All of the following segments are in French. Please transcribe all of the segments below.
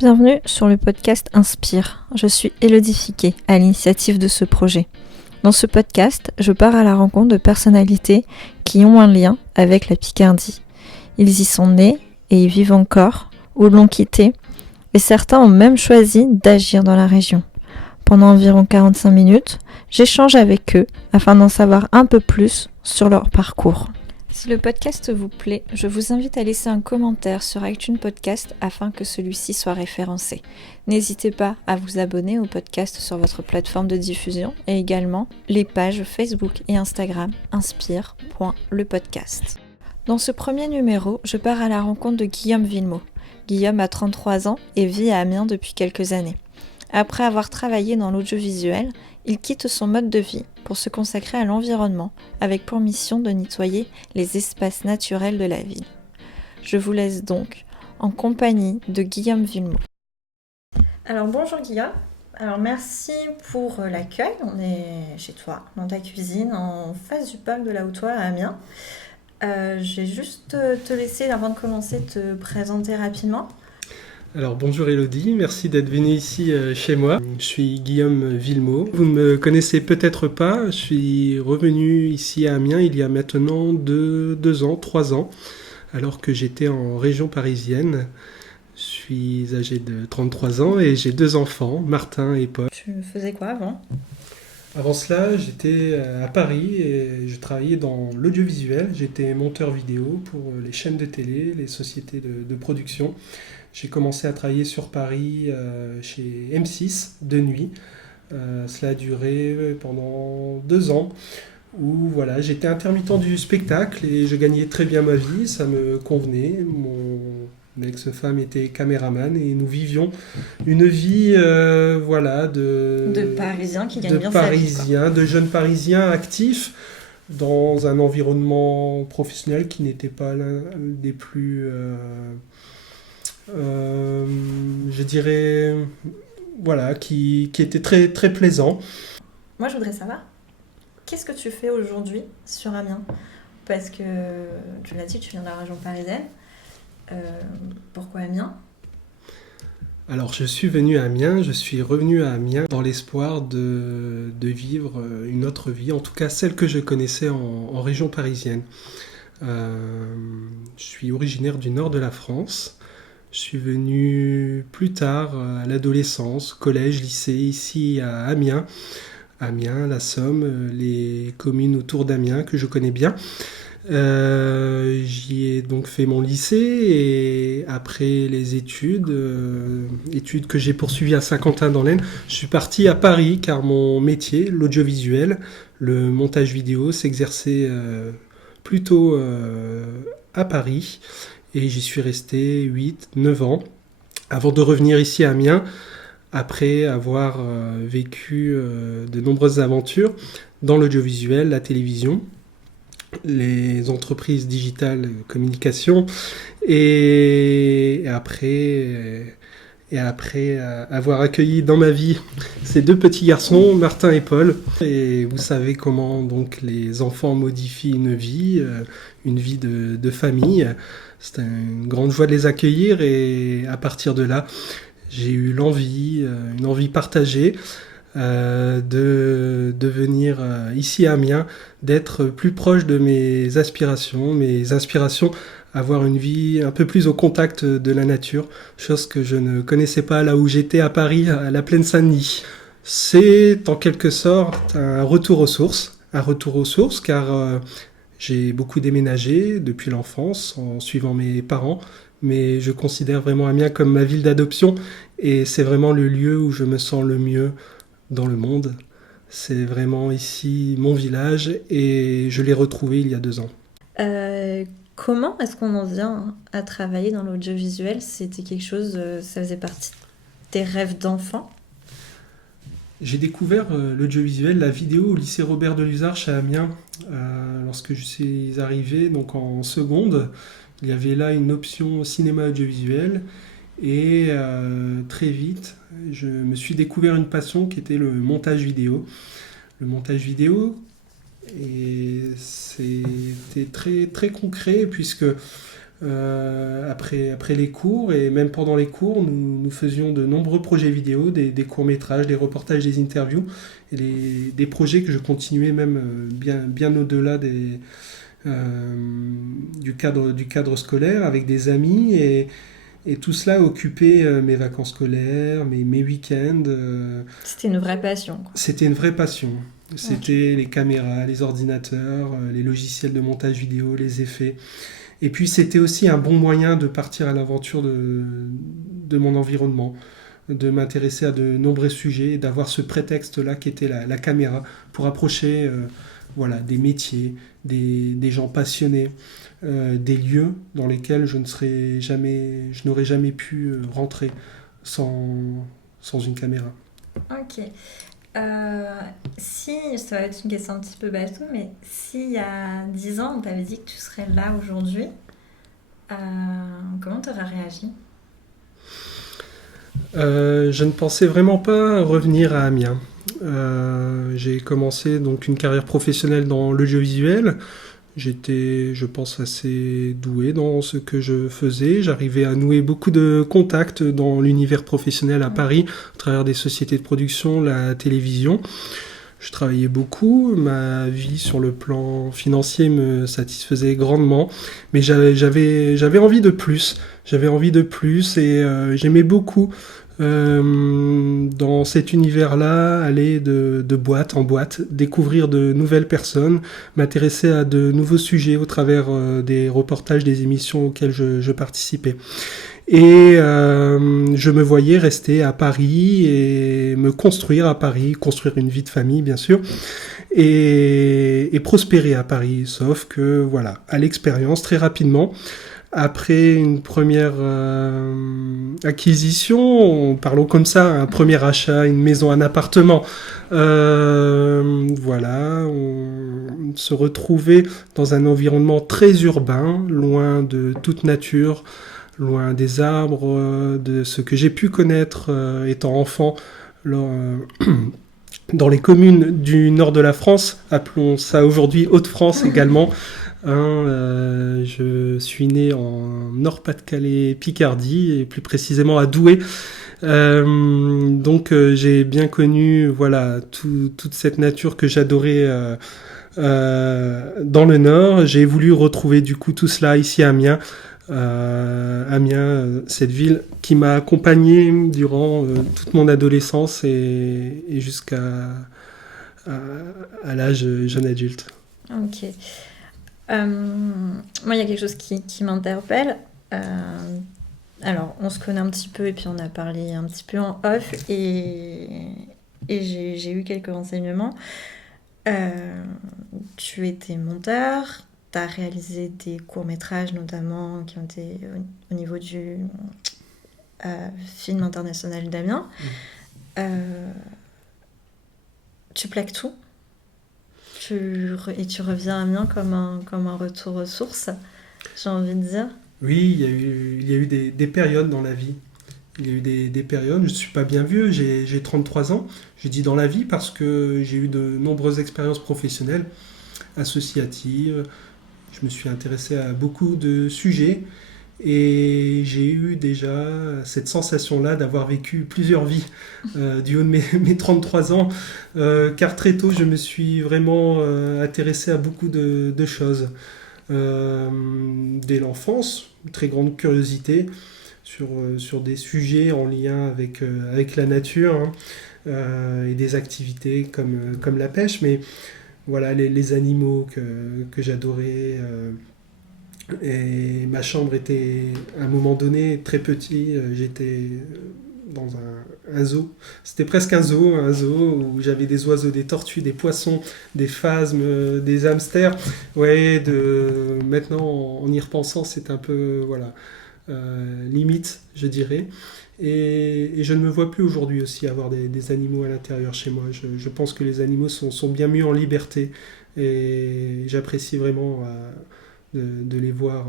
Bienvenue sur le podcast Inspire. Je suis Élodie Fiquet, à l'initiative de ce projet. Dans ce podcast, je pars à la rencontre de personnalités qui ont un lien avec la Picardie. Ils y sont nés et y vivent encore, ou l'ont quitté, et certains ont même choisi d'agir dans la région. Pendant environ 45 minutes, j'échange avec eux afin d'en savoir un peu plus sur leur parcours. Si le podcast vous plaît, je vous invite à laisser un commentaire sur iTunes Podcast afin que celui-ci soit référencé. N'hésitez pas à vous abonner au podcast sur votre plateforme de diffusion et également les pages Facebook et Instagram inspire.lepodcast. Dans ce premier numéro, je pars à la rencontre de Guillaume Villemot. Guillaume a 33 ans et vit à Amiens depuis quelques années. Après avoir travaillé dans l'audiovisuel, il quitte son mode de vie pour se consacrer à l'environnement, avec pour mission de nettoyer les espaces naturels de la ville. Je vous laisse donc en compagnie de Guillaume Villemot. Alors bonjour Guillaume, alors merci pour l'accueil, on est chez toi, dans ta cuisine, en face du parc de la Hautoie à Amiens. Je vais juste te laisser, avant de commencer, te présenter rapidement. Alors bonjour Élodie, merci d'être venue ici chez moi. Je suis Guillaume Villemot. Vous ne me connaissez peut-être pas, je suis revenu ici à Amiens il y a maintenant 3 ans, alors que j'étais en région parisienne. Je suis âgé de 33 ans et j'ai 2 enfants, Martin et Paul. Tu faisais quoi avant ? Avant cela, j'étais à Paris et je travaillais dans l'audiovisuel. J'étais monteur vidéo pour les chaînes de télé, les sociétés de production. J'ai commencé à travailler sur Paris chez M6 de nuit. Cela a duré pendant 2 ans où voilà, j'étais intermittent du spectacle et je gagnais très bien ma vie, ça me convenait. Mon ex-femme était caméraman et nous vivions une vie de Parisiens qui gagnent bien sa vie, quoi. De jeunes Parisiens actifs dans un environnement professionnel qui n'était pas l'un des plus... je dirais, voilà, qui était très, très plaisant. Moi, je voudrais savoir, qu'est-ce que tu fais aujourd'hui sur Amiens ? Parce que, tu l'as dit, tu viens de la région parisienne. Pourquoi Amiens ? Alors, je suis venu à Amiens, je suis revenu à Amiens dans l'espoir de vivre une autre vie, en tout cas celle que je connaissais en région parisienne. Je suis originaire du nord de la France. Je suis venu plus tard, à l'adolescence, collège, lycée, ici à Amiens. Amiens, la Somme, les communes autour d'Amiens que je connais bien. J'y ai donc fait mon lycée et après les études que j'ai poursuivies à Saint-Quentin dans l'Aisne, je suis parti à Paris car mon métier, l'audiovisuel, le montage vidéo, s'exerçait plutôt à Paris. Et j'y suis resté 8-9 ans avant de revenir ici à Amiens après avoir vécu de nombreuses aventures dans l'audiovisuel, la télévision, les entreprises digitales communication et après avoir accueilli dans ma vie ces 2 petits garçons, Martin et Paul. Et vous savez comment donc les enfants modifient une vie de famille. C'était une grande joie de les accueillir et à partir de là, j'ai eu une envie partagée de venir ici à Amiens, d'être plus proche de mes aspirations, avoir une vie un peu plus au contact de la nature, chose que je ne connaissais pas là où j'étais à Paris, à la Plaine Saint-Denis. C'est en quelque sorte un retour aux sources car j'ai beaucoup déménagé depuis l'enfance en suivant mes parents, mais je considère vraiment Amiens comme ma ville d'adoption et c'est vraiment le lieu où je me sens le mieux dans le monde. C'est vraiment ici mon village et je l'ai retrouvé il y a 2 ans. Comment est-ce qu'on en vient à travailler dans l'audiovisuel ? C'était quelque chose, ça faisait partie de tes rêves d'enfant ? J'ai découvert l'audiovisuel, la vidéo au lycée Robert de Luzarches à Amiens. Lorsque je suis arrivé donc en seconde, il y avait là une option cinéma audiovisuel et très vite, je me suis découvert une passion qui était le montage vidéo. Le montage vidéo, et c'était très, très concret puisque après les cours. Et même pendant les cours, nous faisions de nombreux projets vidéo, des courts-métrages, des reportages, des interviews, et des projets que je continuais même bien au-delà du cadre scolaire avec des amis. Et tout cela occupait mes vacances scolaires, mes week-ends. C'était une vraie passion, quoi. C'était une vraie passion. Ok. C'était les caméras, les ordinateurs, les logiciels de montage vidéo, les effets. Et puis c'était aussi un bon moyen de partir à l'aventure de mon environnement, de m'intéresser à de nombreux sujets, et d'avoir ce prétexte-là qui était la caméra pour approcher voilà, des métiers, des gens passionnés, des lieux dans lesquels je n'aurais jamais pu rentrer sans une caméra. Ok. Si, ça va être une question un petit peu bateau, mais si il y a 10 ans, on t'avait dit que tu serais là aujourd'hui, euh, comment t'aurais réagi? Je ne pensais vraiment pas revenir à Amiens. J'ai commencé donc une carrière professionnelle dans l'audiovisuel. J'étais, je pense, assez doué dans ce que je faisais. J'arrivais à nouer beaucoup de contacts dans l'univers professionnel à Paris, à travers des sociétés de production, la télévision. Je travaillais beaucoup, ma vie sur le plan financier me satisfaisait grandement, mais j'avais envie de plus. J'avais envie de plus et j'aimais beaucoup dans cet univers-là aller de boîte en boîte, découvrir de nouvelles personnes, m'intéresser à de nouveaux sujets au travers des reportages, des émissions auxquelles je participais. Et je me voyais rester à Paris et me construire à Paris, construire une vie de famille bien sûr, et prospérer à Paris. Sauf que voilà, à l'expérience très rapidement, après une première acquisition, parlons comme ça, un premier achat, une maison, un appartement, voilà, on se retrouvait dans un environnement très urbain, loin de toute nature, loin des arbres, de ce que j'ai pu connaître étant enfant dans les communes du nord de la France, appelons ça aujourd'hui Hauts-de-France également. Je suis né en Nord-Pas-de-Calais, Picardie, et plus précisément à Douai. Donc j'ai bien connu voilà, toute cette nature que j'adorais dans le Nord. J'ai voulu retrouver du coup tout cela ici à Amiens. Amiens, cette ville qui m'a accompagné durant toute mon adolescence et jusqu'à à l'âge jeune adulte. Ok. Moi, il y a quelque chose qui m'interpelle. Alors, on se connaît un petit peu et puis on a parlé un petit peu en off et j'ai eu quelques renseignements. Tu étais monteur, tu as réalisé des courts-métrages notamment qui ont été au niveau du film international d'Amiens. Tu plaques tout et tu reviens à Amiens comme un retour aux sources, j'ai envie de dire. Oui, il y a eu des périodes dans la vie. Il y a eu des périodes, je ne suis pas bien vieux, j'ai 33 ans. J'ai dit dans la vie parce que j'ai eu de nombreuses expériences professionnelles, associatives. Je me suis intéressé à beaucoup de sujets et j'ai eu déjà cette sensation-là d'avoir vécu plusieurs vies du haut de mes 33 ans, car très tôt je me suis vraiment intéressé à beaucoup de choses. Dès l'enfance, une très grande curiosité sur des sujets en lien avec la nature et des activités comme la pêche, mais voilà, les animaux que j'adorais. Et ma chambre était, à un moment donné, très petit. J'étais dans un zoo. C'était presque un zoo où j'avais des oiseaux, des tortues, des poissons, des phasmes, des hamsters. Ouais, maintenant, en y repensant, c'est un peu, voilà, limite, je dirais. Et je ne me vois plus aujourd'hui aussi avoir des animaux à l'intérieur chez moi. Je pense que les animaux sont bien mieux en liberté. Et j'apprécie vraiment de les voir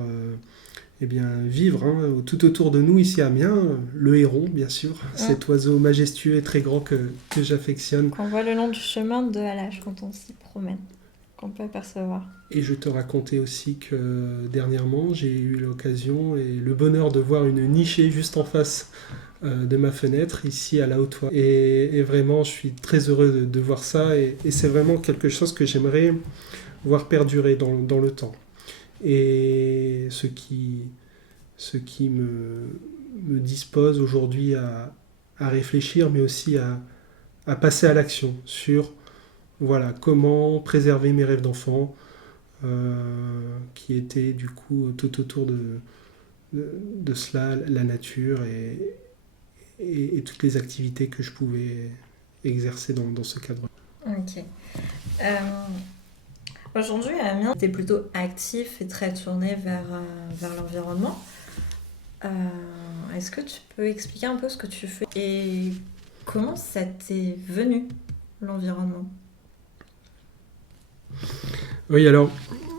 eh bien, vivre tout autour de nous ici à Amiens. Le héron, bien sûr, cet oiseau majestueux et très grand que j'affectionne. Qu'on voit le long du chemin de Halage quand on s'y promène. qu'on peut apercevoir. Et je te racontais aussi que dernièrement, j'ai eu l'occasion et le bonheur de voir une nichée juste en face de ma fenêtre, ici à la Haute-Oie. Et vraiment, je suis très heureux de voir ça. Et c'est vraiment quelque chose que j'aimerais voir perdurer dans le temps. Et ce qui me dispose aujourd'hui à réfléchir, mais aussi à passer à l'action sur voilà, comment préserver mes rêves d'enfant, qui étaient du coup tout autour de cela, la nature et toutes les activités que je pouvais exercer dans ce cadre. Ok. Aujourd'hui, à Amiens, tu es plutôt actif et très tourné vers l'environnement. Est-ce que tu peux expliquer un peu ce que tu fais et comment ça t'est venu, l'environnement? Oui, alors,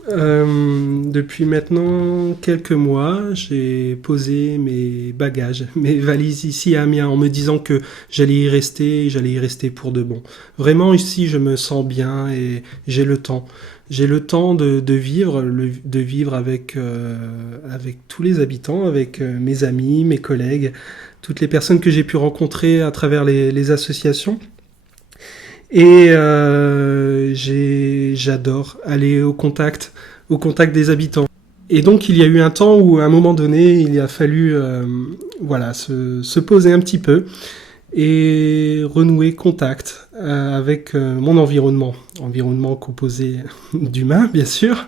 depuis maintenant quelques mois, j'ai posé mes bagages, mes valises ici à Amiens en me disant que j'allais y rester pour de bon. Vraiment, ici, je me sens bien et j'ai le temps. J'ai le temps de vivre, de vivre avec tous les habitants, avec mes amis, mes collègues, toutes les personnes que j'ai pu rencontrer à travers les associations. Et j'adore aller au contact des habitants. Et donc il y a eu un temps où, à un moment donné, il a fallu voilà, se poser un petit peu et renouer contact avec mon environnement composé d'humains, bien sûr,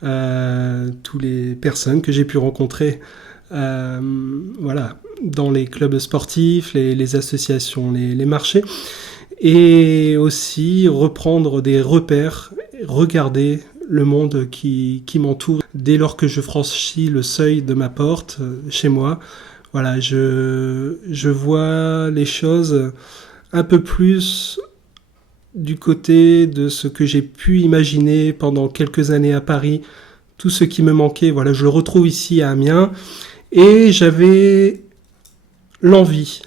toutes les personnes que j'ai pu rencontrer, voilà, dans les clubs sportifs, les associations, les marchés. Et aussi reprendre des repères, regarder le monde qui m'entoure. Dès lors que je franchis le seuil de ma porte, chez moi, voilà, je vois les choses un peu plus du côté de ce que j'ai pu imaginer pendant quelques années à Paris. Tout ce qui me manquait, voilà, je le retrouve ici à Amiens. Et j'avais l'envie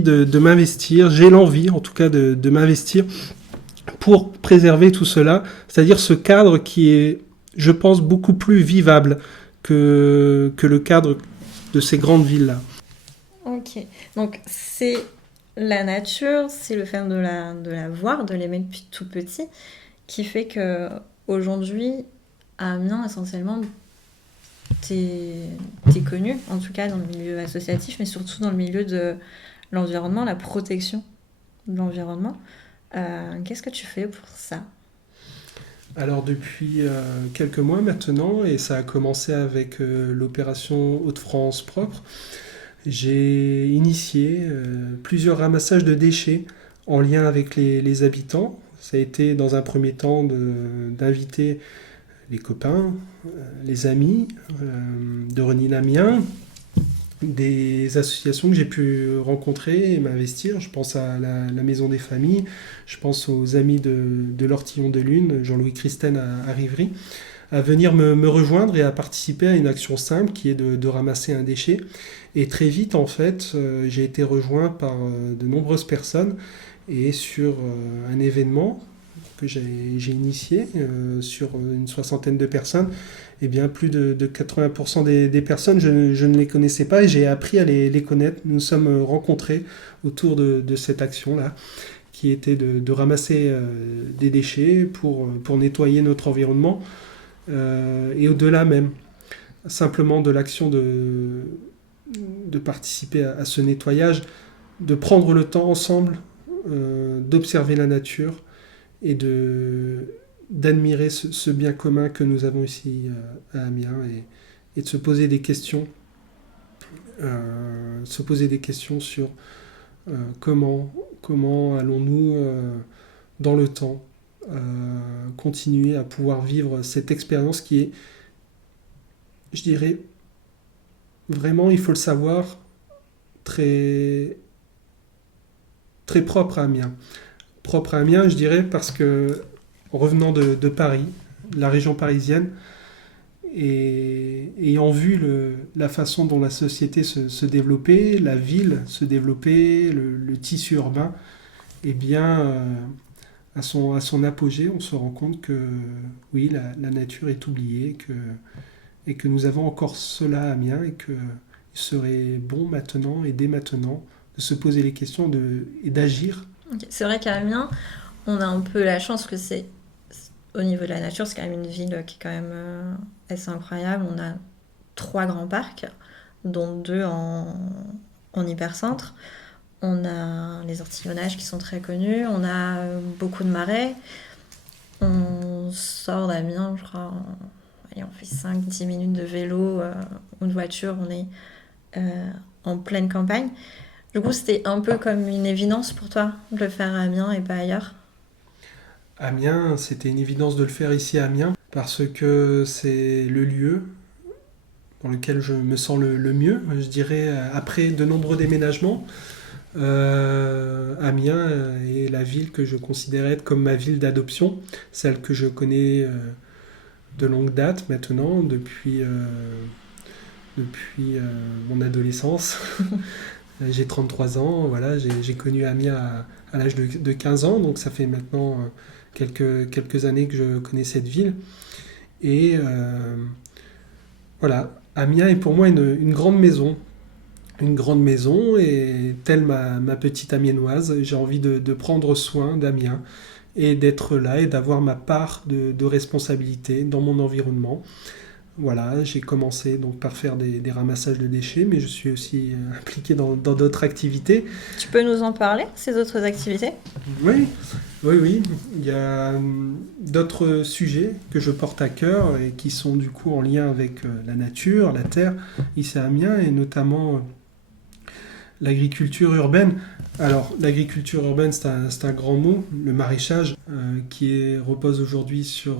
de m'investir, j'ai l'envie en tout cas de m'investir pour préserver tout cela, c'est-à-dire ce cadre qui est, je pense, beaucoup plus vivable que le cadre de ces grandes villes-là. Ok, donc c'est la nature, c'est le fait de la voir, de l'aimer depuis tout petit, qui fait que aujourd'hui, à Amiens, essentiellement, t'es connu, en tout cas dans le milieu associatif, mais surtout dans le milieu de l'environnement, la protection de l'environnement. Qu'est-ce que tu fais pour ça? Alors depuis quelques mois maintenant, et ça a commencé avec l'opération Hauts-de-France propre, j'ai initié plusieurs ramassages de déchets en lien avec les habitants. Ça a été dans un premier temps d'inviter les copains, les amis de Rennes-Amiens, des associations que j'ai pu rencontrer et m'investir. Je pense à la Maison des Familles, je pense aux amis de l'Ortillon de Lune, Jean-Louis Christen à Rivry, à venir me rejoindre et à participer à une action simple qui est de ramasser un déchet. Et très vite, en fait, j'ai été rejoint par de nombreuses personnes et sur un événement que j'ai initié sur une soixantaine de personnes, eh bien plus de 80% des personnes, je ne les connaissais pas et j'ai appris à les connaître. Nous nous sommes rencontrés autour de cette action-là, qui était de ramasser des déchets pour nettoyer notre environnement. Et au-delà même, simplement de l'action de participer à ce nettoyage, de prendre le temps ensemble d'observer la nature et d'admirer ce bien commun que nous avons ici à Amiens et de se poser des questions sur comment allons-nous dans le temps continuer à pouvoir vivre cette expérience qui est, je dirais, vraiment, il faut le savoir, très, très propre à Amiens. Propre à Amiens, je dirais, parce que revenant de Paris, la région parisienne, et ayant vu la façon dont la société se développait, la ville se développait, le tissu urbain, eh bien, à son apogée, on se rend compte que oui, la nature est oubliée, et que nous avons encore cela à Amiens, et qu'il serait bon maintenant et dès maintenant de se poser les questions et d'agir. Okay. C'est vrai qu'à Amiens, on a un peu la chance que au niveau de la nature, c'est quand même une ville qui est quand même assez incroyable. On a 3 grands parcs, dont 2 en hypercentre. On a les ortillonnages qui sont très connus. On a beaucoup de marais. On sort d'Amiens, je crois, on fait 5-10 minutes de vélo ou de voiture. On est en pleine campagne. Du coup, c'était un peu comme une évidence pour toi de le faire à Amiens et pas ailleurs. Amiens, c'était une évidence de le faire ici à Amiens, parce que c'est le lieu dans lequel je me sens le mieux, je dirais, après de nombreux déménagements. Amiens est la ville que je considère être comme ma ville d'adoption, celle que je connais de longue date maintenant, depuis mon adolescence. J'ai 33 ans, voilà, j'ai connu Amiens à l'âge de 15 ans, donc ça fait maintenant quelques années que je connais cette ville. Et voilà, Amiens est pour moi une grande maison. Une grande maison, et telle ma petite amiénoise, j'ai envie de prendre soin d'Amiens et d'être là et d'avoir ma part de responsabilité dans mon environnement. Voilà, j'ai commencé donc par faire des ramassages de déchets, mais je suis aussi impliqué dans d'autres activités. Tu peux nous en parler, ces autres activités ? Oui, oui, oui. Il y a d'autres sujets que je porte à cœur et qui sont du coup en lien avec la nature, la terre, ici à Amiens, et notamment l'agriculture urbaine. Alors, l'agriculture urbaine, c'est un grand mot, le maraîchage, repose aujourd'hui sur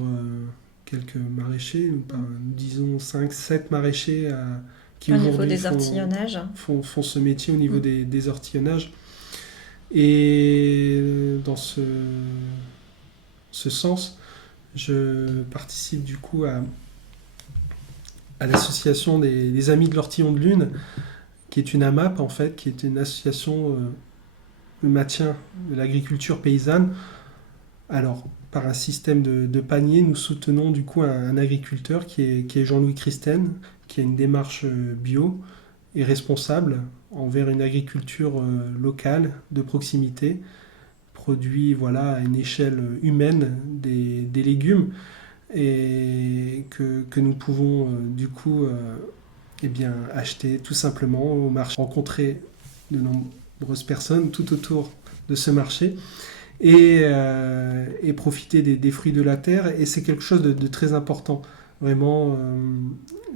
quelques maraîchers, disons 5-7 maraîchers qui au niveau aujourd'hui des ortillonnages. font ce métier au niveau des ortillonnages. Et dans ce sens, je participe du coup à l'association des Amis de l'Ortillon de Lune, qui est une AMAP en fait, qui est une association de maintien de l'agriculture paysanne. Alors, par un système de panier, nous soutenons du coup un agriculteur qui est Jean-Louis Christen, qui a une démarche bio et responsable envers une agriculture locale, de proximité, produit voilà, à une échelle humaine des légumes, et que nous pouvons du coup acheter tout simplement au marché, rencontrer de nombreuses personnes tout autour de ce marché, et profiter des fruits de la terre. Et c'est quelque chose de très important. Vraiment,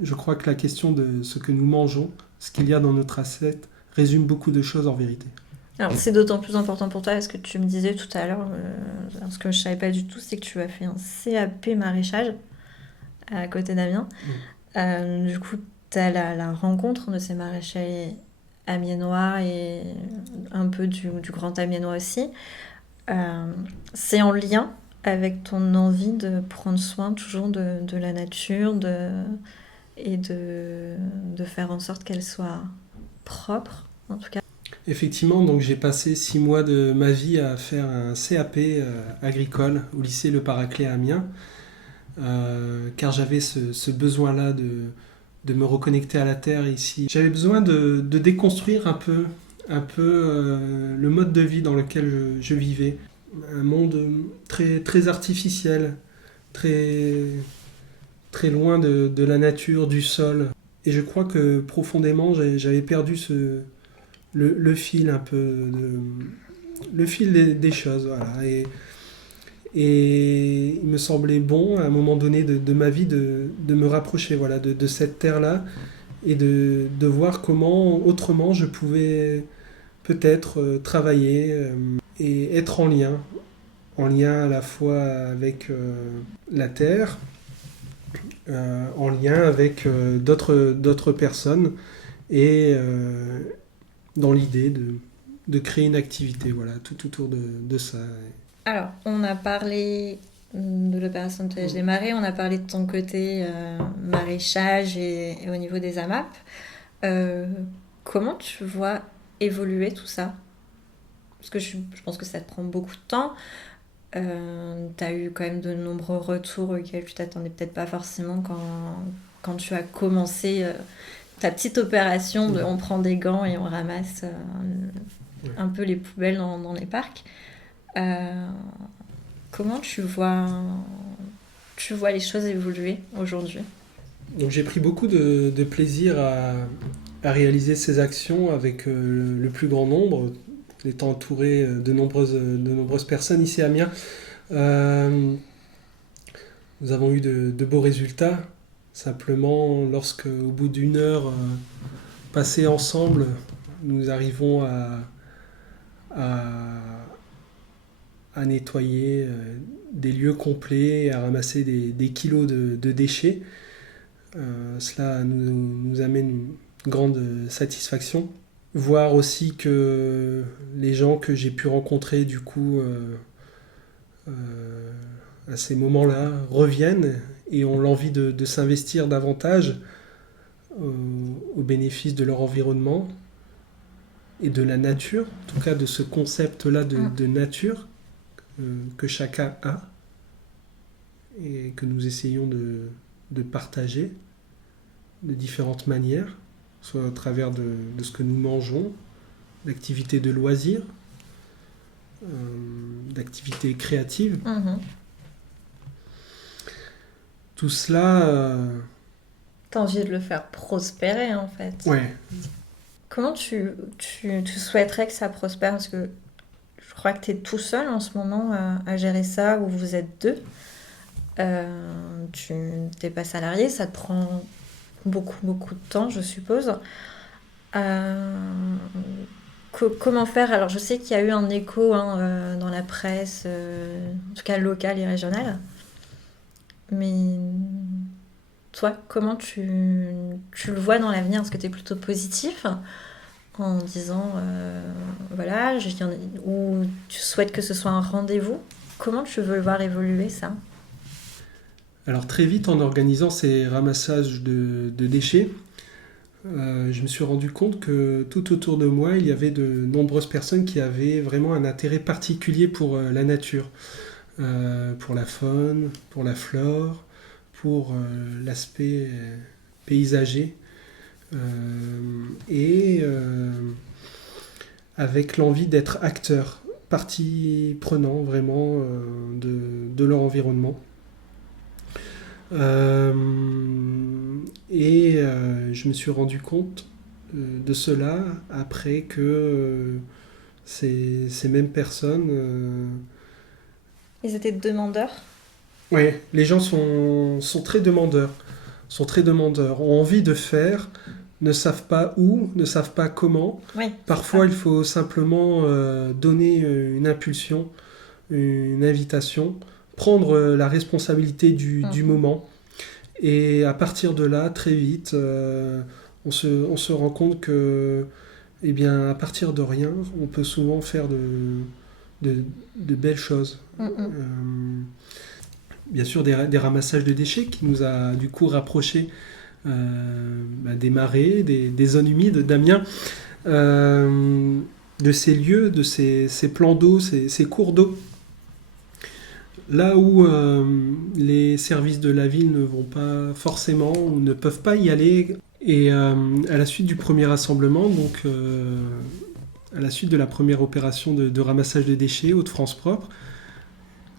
je crois que la question de ce que nous mangeons, ce qu'il y a dans notre assiette, résume beaucoup de choses en vérité. Alors, c'est d'autant plus important pour toi, parce que tu me disais tout à l'heure, ce que je ne savais pas du tout, c'est que tu as fait un CAP maraîchage à côté d'Amiens. Du coup, tu as la rencontre de ces maraîchers amiénois et un peu du Grand Amiénois aussi. C'est en lien avec ton envie de prendre soin toujours de la nature et de faire en sorte qu'elle soit propre, en tout cas. Effectivement, donc j'ai passé 6 mois de ma vie à faire un CAP agricole au lycée Le Paraclet à Amiens, car j'avais ce besoin-là de me reconnecter à la terre ici. J'avais besoin de déconstruire un peu le mode de vie dans lequel je vivais. Un monde très, très artificiel, très, très loin de la nature, du sol. Et je crois que profondément, j'avais perdu le fil un peu, le fil des choses. Voilà. Et il me semblait bon, à un moment donné de ma vie, de me rapprocher voilà, de cette terre-là, et de voir comment, autrement, je pouvais peut-être travailler et être en lien à la fois avec la terre, en lien avec d'autres personnes, et dans l'idée de créer une activité, voilà, tout autour de ça. Alors, on a parlé de l'opération de nettoyage des marais, on a parlé de ton côté maraîchage et au niveau des AMAP. Comment tu vois évoluer tout ça ? Parce que je pense que ça te prend beaucoup de temps. Tu as eu quand même de nombreux retours auxquels tu t'attendais peut-être pas forcément quand tu as commencé ta petite opération de on prend des gants et on ramasse un peu les poubelles dans les parcs. Comment tu vois les choses évoluer aujourd'hui? Donc j'ai pris beaucoup de plaisir à réaliser ces actions avec le plus grand nombre, étant entouré de nombreuses personnes ici à Amiens. Nous avons eu de beaux résultats. Simplement, lorsque au bout d'une heure passée ensemble, nous arrivons à, à nettoyer des lieux complets, à ramasser des kilos de déchets. Cela nous amène une grande satisfaction. Voir aussi que les gens que j'ai pu rencontrer du coup à ces moments-là reviennent et ont l'envie de s'investir davantage au bénéfice de leur environnement et de la nature, en tout cas de ce concept-là de nature que chacun a et que nous essayons de partager de différentes manières, soit à travers de ce que nous mangeons, d'activités de loisirs, d'activités créatives. Tout cela... T'as envie de le faire prospérer en fait. Ouais. Comment tu souhaiterais que ça prospère? Parce que je crois que tu es tout seul en ce moment à gérer ça, ou vous êtes deux. Tu n'es pas salarié, ça te prend beaucoup de temps, je suppose. Comment faire? Alors, je sais qu'il y a eu un écho dans la presse, en tout cas locale et régionale. Mais toi, comment tu le vois dans l'avenir? Est-ce que tu es plutôt positif en disant, voilà, ou tu souhaites que ce soit un rendez-vous? Comment tu veux le voir évoluer, ça? Alors très vite, en organisant ces ramassages de déchets, je me suis rendu compte que tout autour de moi, il y avait de nombreuses personnes qui avaient vraiment un intérêt particulier pour la nature, pour la faune, pour la flore, pour l'aspect paysager, et avec l'envie d'être acteur, partie prenant vraiment de leur environnement. Je me suis rendu compte de cela après que ces mêmes personnes... Ils étaient demandeurs? Oui, les gens sont très demandeurs, ont envie de faire, ne savent pas où, ne savent pas comment. Oui, parfois, il faut simplement donner une impulsion, une invitation, prendre la responsabilité du moment. Et à partir de là, très vite, on se rend compte que, eh bien, à partir de rien, on peut souvent faire de belles choses. Bien sûr, des ramassages de déchets qui nous a du coup rapprochés des marais, des zones humides d'Amiens, de ces lieux, de ces plans d'eau, ces cours d'eau. Là où les services de la ville ne vont pas forcément ou ne peuvent pas y aller. Et à la suite du premier rassemblement, donc à la suite de la première opération de ramassage de déchets Hauts-de-France propre,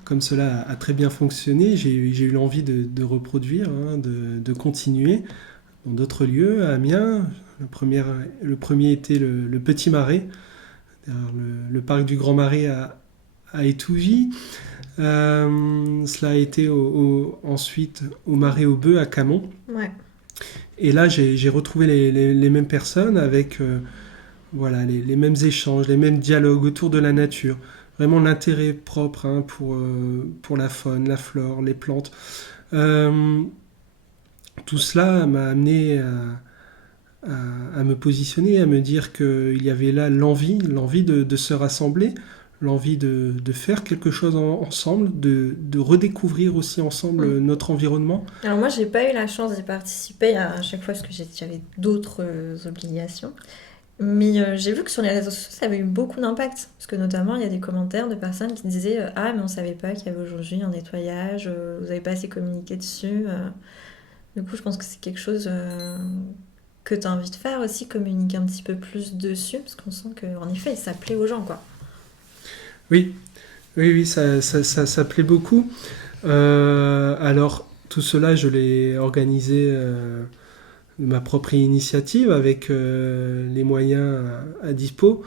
comme cela a très bien fonctionné, j'ai eu l'envie de reproduire, de continuer dans d'autres lieux, à Amiens. Le premier était le Petit Marais, le parc du Grand Marais à Étouville. Cela a été ensuite au Marais aux Bœufs à Camon. Ouais. Et là, j'ai retrouvé les mêmes personnes avec voilà, les mêmes échanges, les mêmes dialogues autour de la nature. Vraiment l'intérêt propre pour la faune, la flore, les plantes. Tout cela m'a amené à me positionner, à me dire qu'il y avait là l'envie de se rassembler, l'envie de faire quelque chose ensemble, de redécouvrir aussi ensemble notre environnement. Alors moi, j'ai pas eu la chance d'y participer à chaque fois parce que j'avais d'autres obligations. Mais j'ai vu que sur les réseaux sociaux, ça avait eu beaucoup d'impact. Parce que notamment, il y a des commentaires de personnes qui disaient Ah, mais on savait pas qu'il y avait aujourd'hui un nettoyage, vous avez pas assez communiqué dessus. Du coup, je pense que c'est quelque chose que tu as envie de faire aussi, communiquer un petit peu plus dessus, parce qu'on sent qu'en effet, ça plaît aux gens, quoi. Oui, oui, ça plaît beaucoup. Alors, tout cela, je l'ai organisé de ma propre initiative avec les moyens à dispo.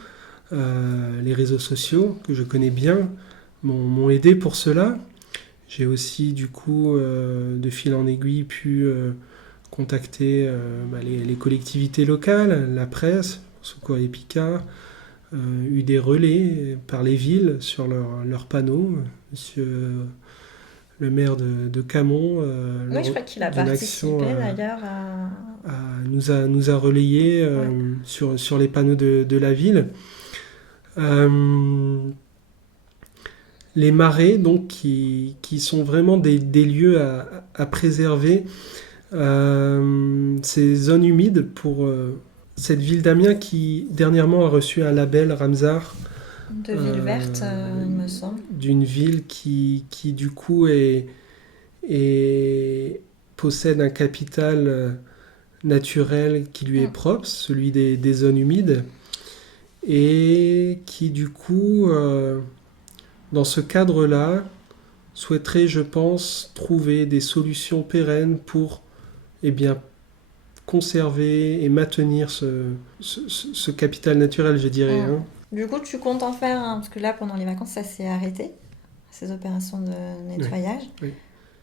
Les réseaux sociaux, que je connais bien, m'ont aidé pour cela. J'ai aussi, du coup, de fil en aiguille, pu contacter les collectivités locales, la presse, Secours et Picard, eu des relais par les villes sur leurs panneaux. Monsieur le maire de Camon, Oui, je crois qu'il a d'une action, participé d'ailleurs à... nous a relayé Ouais. sur les panneaux de la ville. Euh, les marais, donc, qui sont vraiment des lieux à préserver. Ces zones humides pour cette ville d'Amiens qui dernièrement a reçu un label Ramsar De ville verte, il me semble. d'une ville qui du coup possède un capital naturel qui lui est Mm. propre, celui des zones humides, et qui du coup, dans ce cadre-là, souhaiterait, je pense, trouver des solutions pérennes pour eh bien, conserver et maintenir ce capital naturel, je dirais. Mm. Hein. Du coup, tu comptes en faire, parce que là, pendant les vacances, ça s'est arrêté, ces opérations de Oui, nettoyage. oui.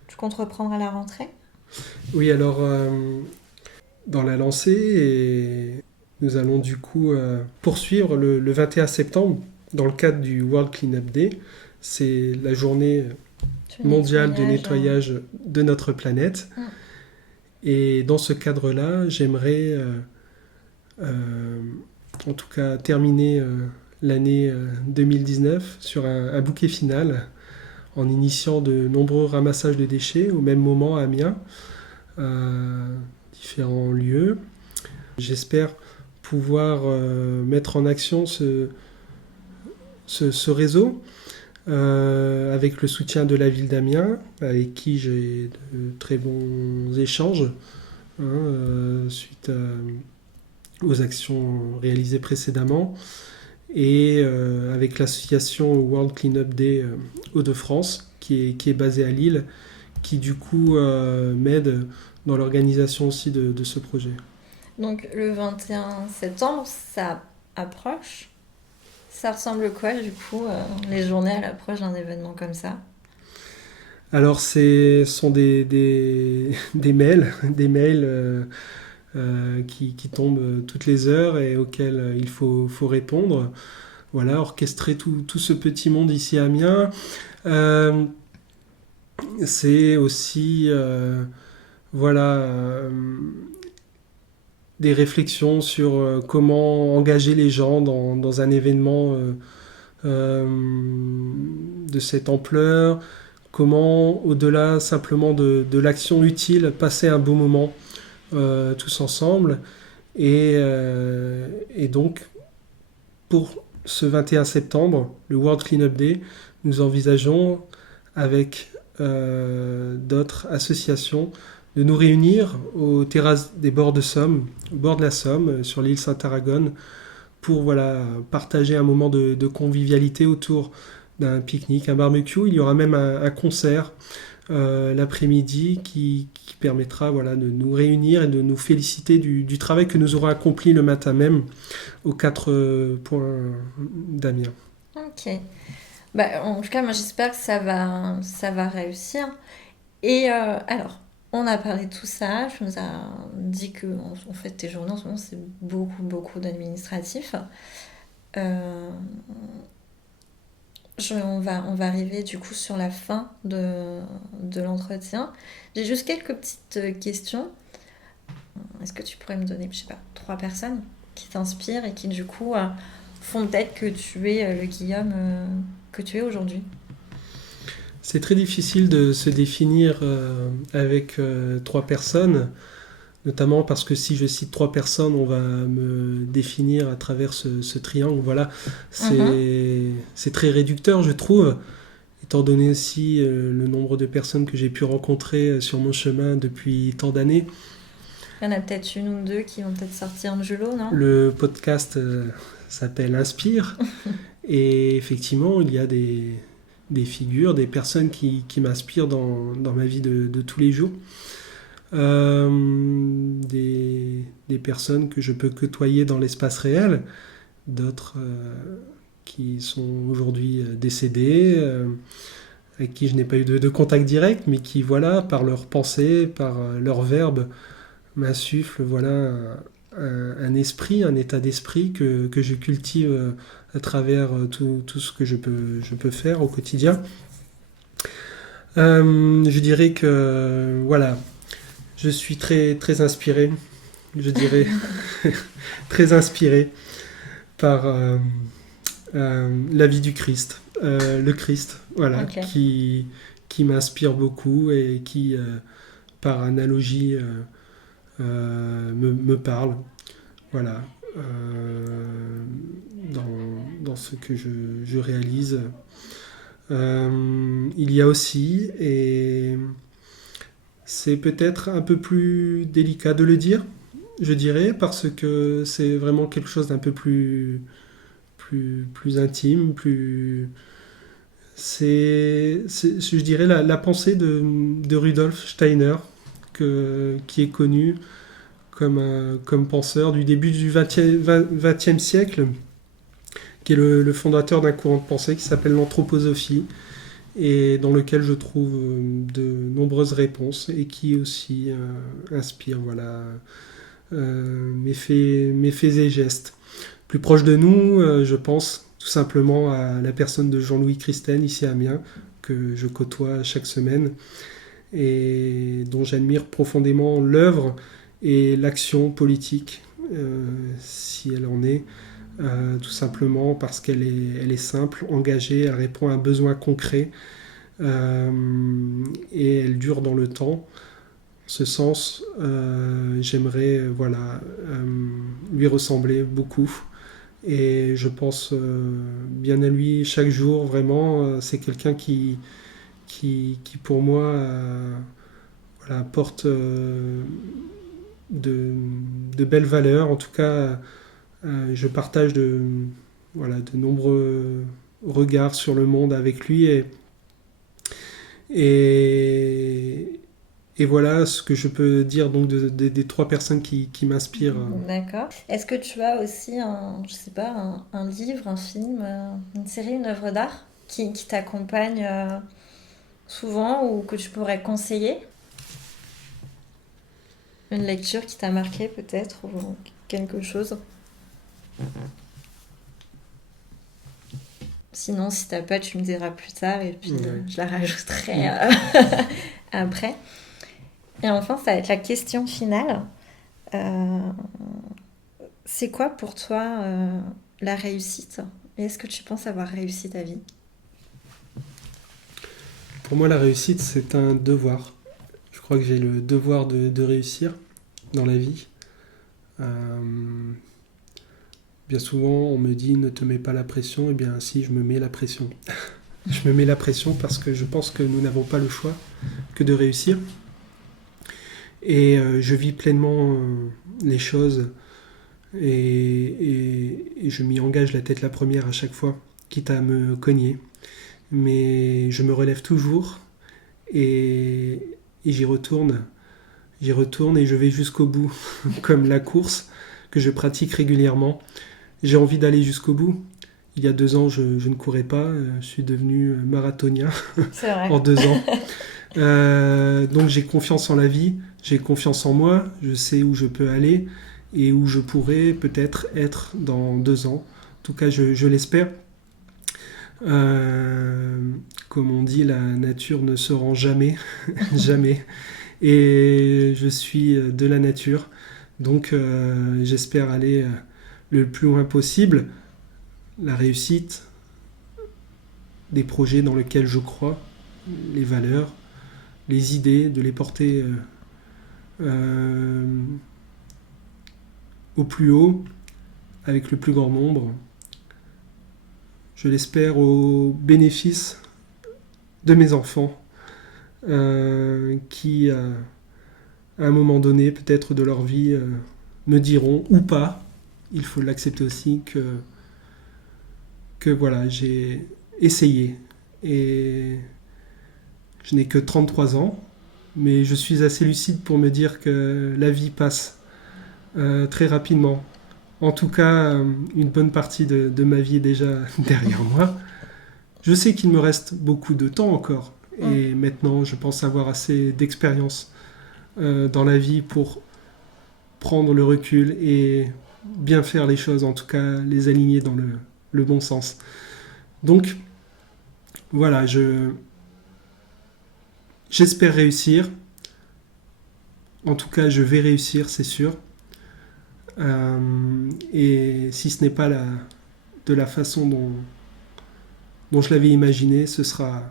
Tu comptes reprendre à la rentrée? Oui, alors, dans la lancée, et nous allons du coup poursuivre le 21 septembre dans le cadre du World Cleanup Day. C'est la journée Tu mondiale de nettoyage. nettoyage de notre planète. Mm. Et dans ce cadre-là, j'aimerais euh, en tout cas terminer l'année 2019 sur un bouquet final en initiant de nombreux ramassages de déchets au même moment à Amiens, à différents lieux. J'espère pouvoir mettre en action ce réseau avec le soutien de la ville d'Amiens, avec qui j'ai de très bons échanges suite aux actions réalisées précédemment, et avec l'association World Cleanup Day Hauts-de-France, qui est basée à Lille, qui du coup m'aide dans l'organisation aussi de ce projet. Donc, le 21 septembre, ça approche. Ça ressemble à quoi, du coup, les journées à l'approche d'un événement comme ça? Alors, ce sont des mails, qui tombent toutes les heures et auxquels il faut répondre. Voilà, orchestrer tout ce petit monde ici à Amiens. Euh, c'est aussi voilà, des réflexions sur comment engager les gens dans un événement euh, de cette ampleur, comment, au-delà simplement de l'action utile, passer un beau moment tous ensemble. Et donc, pour ce 21 septembre, le World Cleanup Day, nous envisageons avec d'autres associations de nous réunir aux terrasses des bords de Somme, au bord de la Somme, sur l'île Saint-Aragon, pour voilà, partager un moment de convivialité autour d'un pique-nique, un barbecue. Il y aura même un concert l'après-midi qui permettra voilà, de nous réunir et de nous féliciter du travail que nous aurons accompli le matin même aux 4 points d'Amiens. Ok. Bah, en tout cas, moi j'espère que ça va réussir. Et alors, on a parlé de tout ça, tu nous as dit que en fait tes journées en ce moment c'est beaucoup d'administratifs. Euh, on va arriver du coup sur la fin de l'entretien. J'ai juste quelques petites questions. Est-ce que tu pourrais me donner, je sais pas, trois personnes qui t'inspirent et qui du coup font peut-être que tu es le Guillaume que tu es aujourd'hui? C'est très difficile de se définir avec 3 personnes. notamment parce que si je cite 3 personnes, on va me définir à travers ce triangle. Voilà, Mhm. c'est très réducteur, je trouve, étant donné aussi le nombre de personnes que j'ai pu rencontrer sur mon chemin depuis tant d'années. Il y en a peut-être une ou deux qui vont peut-être sortir du lot, non? Le podcast s'appelle Inspire, et effectivement, il y a des figures, des personnes qui m'inspirent dans ma vie de tous les jours. Des personnes que je peux côtoyer dans l'espace réel, d'autres qui sont aujourd'hui décédées, avec qui je n'ai pas eu de contact direct, mais qui, voilà, par leurs pensées, par leurs verbes, m'insufflent, voilà, un esprit, un état d'esprit que je cultive à travers tout ce que je peux faire au quotidien. Je dirais que, voilà, je suis très, très inspiré, je dirais, très inspiré par la vie du Christ, le Christ, voilà, Ok. qui m'inspire beaucoup et qui, par analogie, me parle, voilà, dans ce que je réalise. Il y a aussi, et c'est peut-être un peu plus délicat de le dire, je dirais, parce que c'est vraiment quelque chose d'un peu plus intime, plus... je dirais, la pensée de Rudolf Steiner, qui est connu comme penseur du début du XXe siècle, qui est le fondateur d'un courant de pensée qui s'appelle l'anthroposophie, et dans lequel je trouve de nombreuses réponses, et qui aussi inspire, voilà, mes faits et gestes. Plus proche de nous, je pense tout simplement à la personne de Jean-Louis Christen, ici à Amiens, que je côtoie chaque semaine, et dont j'admire profondément l'œuvre et l'action politique, si elle en est, tout simplement parce elle est simple, engagée, elle répond à un besoin concret, et elle dure dans le temps. En ce sens, j'aimerais, voilà, lui ressembler beaucoup. Et je pense bien à lui chaque jour, vraiment. C'est quelqu'un qui pour moi, voilà, porte de, de belles valeurs. En tout cas, je partage voilà, de nombreux regards sur le monde avec lui. Et, et voilà ce que je peux dire donc des 3 personnes qui m'inspirent. D'accord. Est-ce que tu as aussi je sais pas, un livre, un film, une série, une œuvre d'art qui t'accompagne souvent ou que tu pourrais conseiller? Une lecture qui t'a marqué peut-être ou quelque chose? Sinon, si t'as pas, tu me diras plus tard et puis Ouais. je la rajouterai après. Et enfin, ça va être la question finale. Euh, c'est quoi pour toi la réussite? Et est-ce que tu penses avoir réussi ta vie? Pour moi, la réussite, c'est un devoir. Je crois que j'ai le devoir de réussir dans la vie. Euh, Bien souvent, on me dit ne te mets pas la pression. Eh bien, si, je me mets la pression. Je me mets la pression parce que je pense que nous n'avons pas le choix que de réussir. Et je vis pleinement les choses, et je m'y engage la tête la première à chaque fois, quitte à me cogner. Mais je me relève toujours, et, et j'y retourne et je vais jusqu'au bout, comme la course que je pratique régulièrement. J'ai envie d'aller jusqu'au bout. Il y a 2 ans, je ne courais pas, je suis devenu marathonien C'est vrai. en 2 ans. Donc j'ai confiance en la vie, j'ai confiance en moi, je sais où je peux aller et où je pourrais peut-être être dans 2 ans. En tout cas, je l'espère. Euh, Comme on dit, la nature ne se rend jamais, jamais. Et je suis de la nature, donc j'espère aller le plus loin possible. La réussite, des projets dans lesquels je crois, les valeurs, les idées, de les porter au plus haut, avec le plus grand nombre. Je l'espère au bénéfice de mes enfants, qui, à un moment donné, peut-être de leur vie, me diront, ou pas, il faut l'accepter aussi, que voilà, j'ai essayé. Et je n'ai que 33 ans, mais je suis assez lucide pour me dire que la vie passe très rapidement. En tout cas, une bonne partie de ma vie est déjà derrière moi. Je sais qu'il me reste beaucoup de temps encore. Et maintenant, je pense avoir assez d'expérience dans la vie pour prendre le recul et bien faire les choses, en tout cas les aligner dans le bon sens. Donc, voilà, j'espère réussir. En tout cas, je vais réussir, c'est sûr. Et si ce n'est pas de la façon dont je l'avais imaginé, ce sera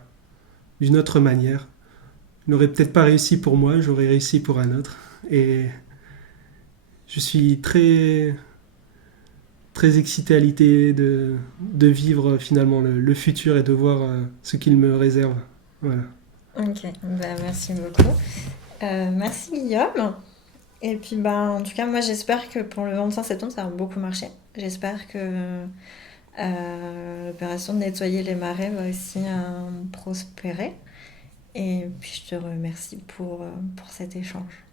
d'une autre manière. Je n'aurais peut-être pas réussi pour moi, j'aurais réussi pour un autre. Et je suis très, très excité à l'idée de vivre finalement le futur et de voir ce qu'il me réserve. Voilà. Ok, merci beaucoup. Merci Guillaume. Et puis en tout cas, moi j'espère que pour le 25 septembre, ça va beaucoup marcher. J'espère que l'opération de nettoyer les marais va aussi prospérer. Et puis je te remercie pour cet échange.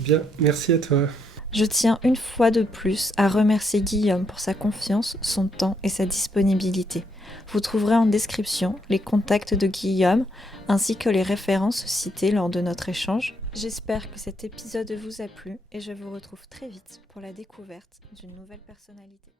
Bien, merci à toi. Je tiens une fois de plus à remercier Guillaume pour sa confiance, son temps et sa disponibilité. Vous trouverez en description les contacts de Guillaume ainsi que les références citées lors de notre échange. J'espère que cet épisode vous a plu et je vous retrouve très vite pour la découverte d'une nouvelle personnalité.